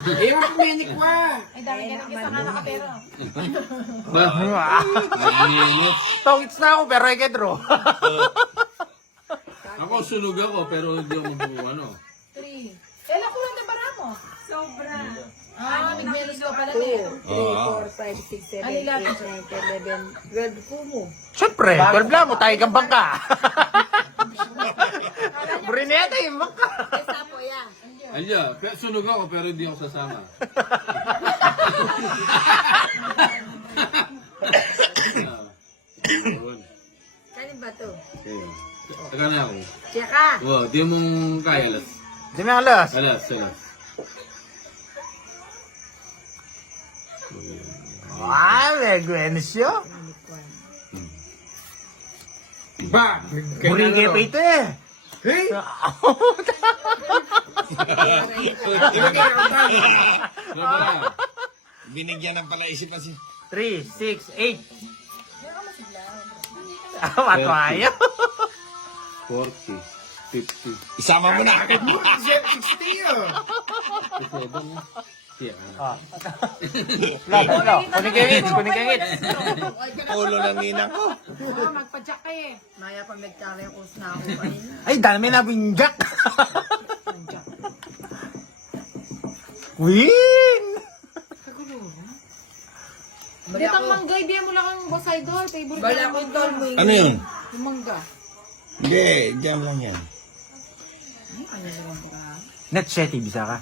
Eh, yung pinik mo. Ay, dami ka nang isa nga nakapero. Tongits na ako, pero I can draw. Ako sunog ako, pero hindi ako ano. 3. Kailan ko lang nabara mo? Sobra. Ah, nagmelos ka pala na 3, 4, 5, 6, 7, 8, 9, 10, 11, 12 kumo. Siyempre, 12 lang mo, tayo kang bangka. Bruneta yung bangka. Basta po yan. Anya, sunog ako, pero hindi ako sasama. Kanin ba to? Taga na ako. Tsaka. Wow, di mong kaya, alas. Di mo yung alas. Alas. Wow, may Gwencio. Ba? Burige pa ito eh. Hey! Binigyan ng palaisip na si... 3, 6, 8. Matuayo. 40, 50, Isama mo na. 60 yun. 7, Kunin kayo hits, kunin kayo hits. Ulo ng ninang ko. Ah, magpa-jack ka eh. Maya pa magkala yung kus na ako kanina. Ay, dami na binjak. Win! Hindi tang mangga, hindi mo lang ang boss idol. Favorite Bala ng ko mangga. tol mo Ano yun? Yung mangga. Hindi, diyan lang yan. Ano naman po ka? Net Shetty, bisa ka?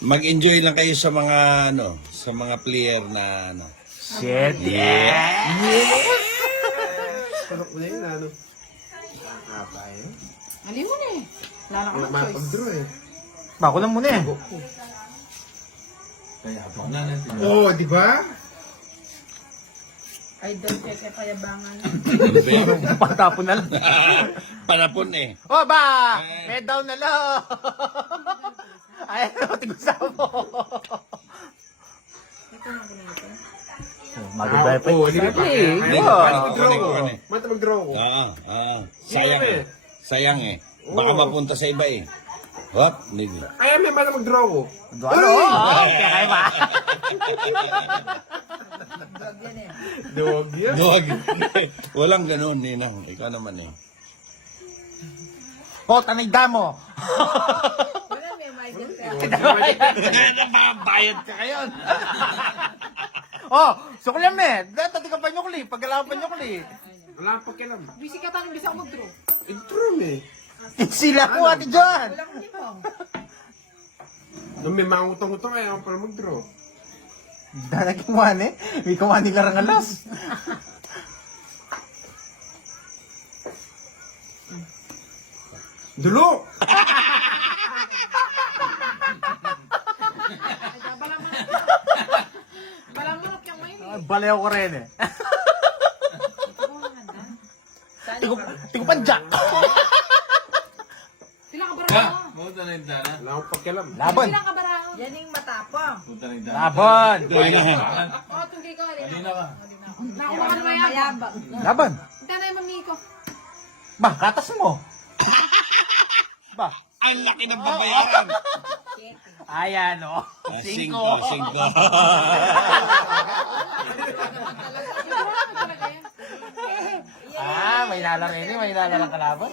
Mag-enjoy lang kayo sa mga ano, sa mga player na ano. Shetty. Sarap mo na yun, ano? Apa yun? Alin mo na eh. Wala na ka mag-choice. Mapag-draw eh. Bako lang muna eh. Oo, di ba? Idol check e payabangan. Patapon na lang. Panapon eh. Oh, ba! May down na lang. Ay, tigusa mo. Ito na ganito. Magabay pa Oo, di ba? Hindi, Mata kunin mag-draw ko, ko. kunin. Mata mag-draw ko. Sayang eh. Sayang eh. Baka mapunta sa iba eh. Hop, hindi. Ay, may mata mag-draw ko. Ano? Kaya kayo ba? Drug yan eh. Dog yun. Huwag. Walang ganun, ninang. Ikaw naman eh. Oh, tanay damo. Wala may Michael ka. Bayad ka ngayon. Oh, suklam eh. Tati ka pa nyukli. Pagkalaman pa nyukli. Wala pa kailan. Busy ka tanong, bisa ako mag-draw. Intro eh. Sila ko ate John. Wala kong tipo. Nung may mga utang-utang ay ako pala mag-draw. Dalag yung wane. May kumani lang ang alas. Dulo! Balang manok yung ngayon eh. Balayaw ko rin eh. Tigo panjak. Sila ka baraho. Punta na yung dana. Wala akong pakialam. Laban. Sila ka baraho. Yan yung matapang. Punta na yung dana. Laban. Oh, tunggay ka rin. Kanina ka. Nakuha ka na mayabang. Mayabang. Laban. Hindi na yung mami ko. Ba, katas mo. Ba. Ang laki ng babayaran. Ayan o. Singko. Singko. May lalang ini, may lalang kalaban.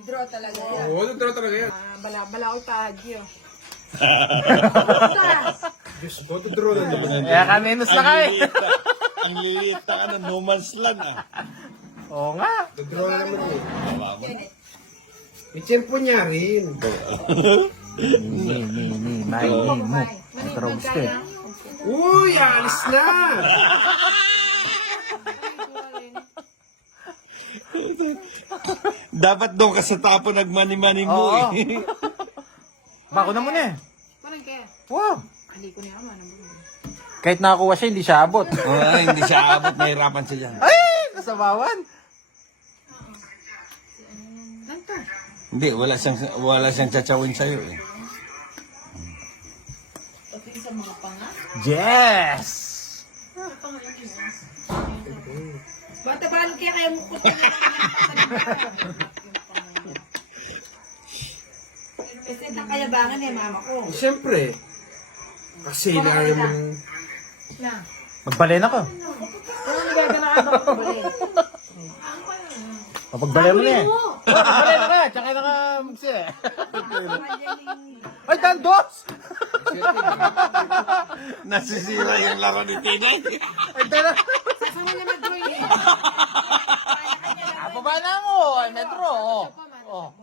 Draw talaga yan. Oo, nag-draw talaga yan. Bala ko tahadyo. Diyos ko, nag-draw na naman. Kaya ka minus na kayo. Ang liit na ano, no man's land ah. Oo nga. Nag-draw na naman eh. Kawawa na. May tiyempo niya rin. May mo. Matrobs ka eh. Uy, alis na! Dapat doon ka sa tapo nagmani-mani mo Oo. eh. Bako na muna eh. Parang kaya. Wow. Hindi ko niya naman. Kahit nakakuha siya, hindi siya abot. Hindi siya abot, nahirapan siya dyan. Ay! Nasabawan. Ganto. Hindi, wala siyang tsatsyawin sa'yo eh. Ito yung sa mga panga. Yes! Bata balong kaya mo ko. Kasi nakayabangan eh, mama ko. Siyempre. Kasi lang naman. Na. Magbalen ako. Ano nagagana ka ba magbalik? Magbalen mo na eh. Magbalen na ka, tsaka na ka magsi. Ay, tandos! Nasisira yung laro ni Tinay. Ay, tala. Saan mo na mag-join eh? Baba na mo. Ay, metro. Oh.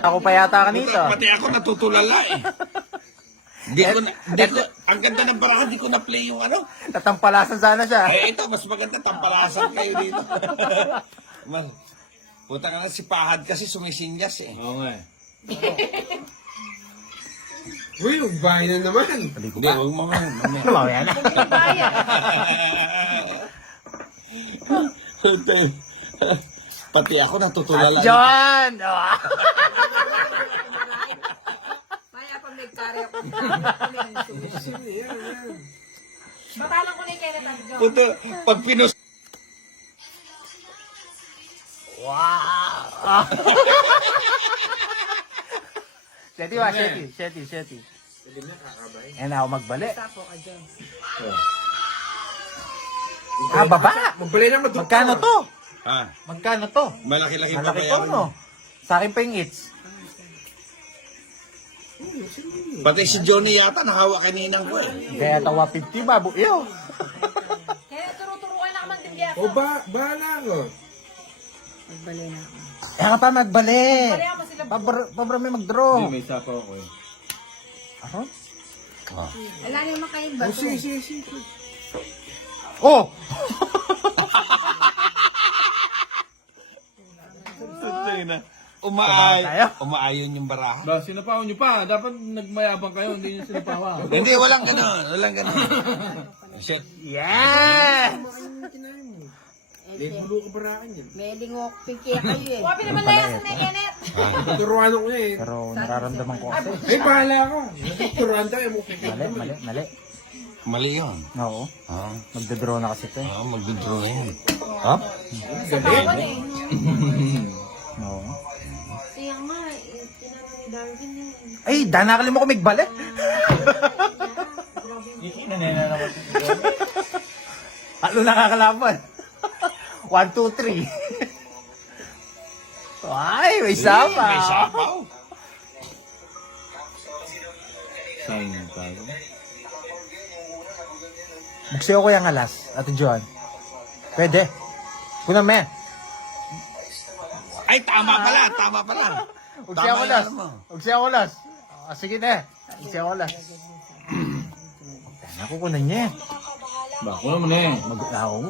Ako pa yata kanito. Pati ako natutulala eh. Ang ganda ng barahan, di ko na-play yung ano. Natampalasan sana siya. Eh, ito, mas maganda, tampalasan kayo dito. Puta ka na si Pahad kasi sumisingas eh. Oo nga eh. Uy, bahay na naman. Hindi ko Hindi, pa. huwag mo nga. Ano ba yan? Pati ako natutulala. John! Maya pa may karya ko. Batalan ko na yung kaya natin. Puta, pag pinus... Wow! Shetty ba? Shetty. Yan ako magbali. Tapo ka dyan. Baba! Magbalik na madukta. Magkano to? Ha? Magkano to? Malaki-laki pa Malaki kaya to, no? Sa akin pa yung eats. Pati si Johnny yata nahawa kaninang ko eh. Kaya tawa 50 babu. Iyo! Kaya turo-turuan na ka man din kaya. O bahala ako. Magbali na ako. Kaya ka pa magbali. Kaya mo sila. Pabra may mag-draw. Hindi, may isa pa ako eh. Ako? Wala naman kayong O bato. sige. Oh! Umaayon yung baraha. Ba, sinapawan nyo pa. Dapat nagmayabang kayo, hindi nyo sinapawan. Hindi, walang gano'n. Shit. Yeah! May bulo ka barakan yan. May lingok pinkiya kayo eh. Wapi naman layasan na yung Kenneth. Turuan ako eh. Pero nararamdaman ko kasi. Ay, bahala ako. Turuan tayo mo. Mali. Mali yun. Oo. Oo, Magdodraw na kasi ito eh. magdodraw yan. Hop? Sapawan eh. Oo. Kaya nga, tinanong ni Darwin yun. Ay, danakali mo ko magbali. Ano nakakalaban? 1, 2, 3. Ay, may sapa. May sapaw. Sayang yung tayo. Buksayo ko yung alas, Ate John. Pwede. Kuna me. Ay, tama pala. Buksayo ko yung las. ano mo. Buksayo ko las. Sige na. Buksayo ko las. Nakukunan niya eh. Bako naman eh. Mag-ako.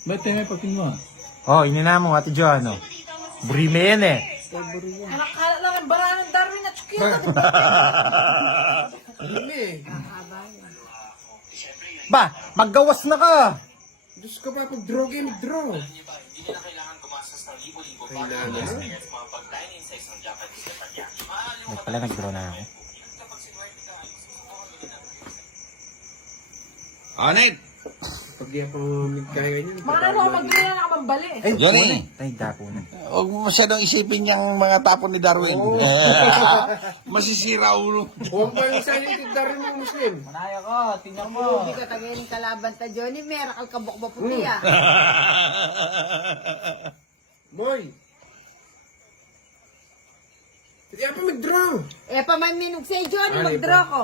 Ba't tayo may pagtin mo ah? Oh, inina mo, Ate John. Oh. Burime yan eh. Anak ka lang ang bara ng Darwin at Chucky. Ba, maggawas na ka. Diyos ka pa, pag-draw kayo, mag-draw. Kailangan na. Ba't pala nag-draw na ako? Anet! Pag di pa mamigkaya niya. Mga ano, mag-draw na nakamambali. Ay, Johnny. una. Ay, dapo na. Huwag mo masyadong isipin yung mga tapon ni Darwin. Masisira ulo. Huwag ba yung sa'yo yung Darwin mo Muslim? Manaya ko, tingnan mo. Hindi ka tagayin kalaban ta Johnny. Merak ka kabok ba puti ah. Moy! Hindi pa mag-draw. Eh paman minug sa'yo Johnny. Ano Mag-draw ko.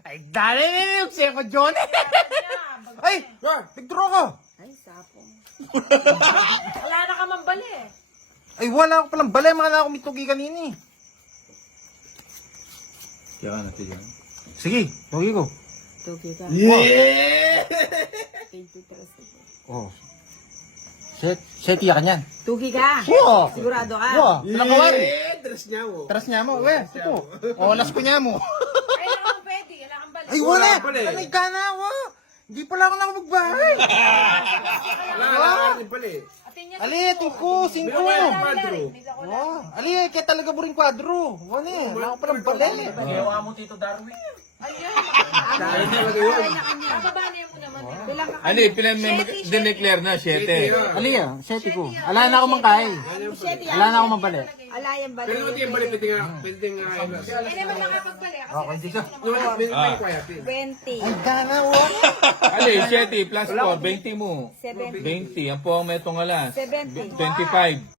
Ay, dali na yung siya ko, John. Ay, nag-draw ko. Ay, sapong. Wala na ka mambali eh. Ay, wala ako palang balay. Mga na ako mitugi kanini. Kaya ka natin yan. Sige, tugi ko. Tugi ka. Yeah! 23. Oh. Set iyakan yan. Tugi ka. Oo. Sigurado ka. Oo. Pinakawan. Yeah! Dress niya mo. Teras niya mo. Uwe, ito. Olas ko niya mo. Ay, wala kang pwede. Wala kang balik. Ay, wala. pala eh. Anay ka na, wa. Hindi pala ako nakapagbahay. Wala din pala eh. Atin niya Ali, tingko, Hindi 5. ko kaya ang padro. Oh, ali, kaya talaga buring kwadro. Wala eh, wala ko palang bali. Bababa na mo naman. Bilang ka. Ano, dineclare na, 7. Ali ah, 7 ko. Ala na ako mangkay. Ala na ako mambali. Alayan ba? Pero hindi yung balik, pwede nga. Hindi naman nakapagpali. Okay, hindi siya. May quiet. 20. Ay, gana, wala. Ali, 7 plus 4, 20 mo. 70. 20, ang po ang metong alas. 70. 25.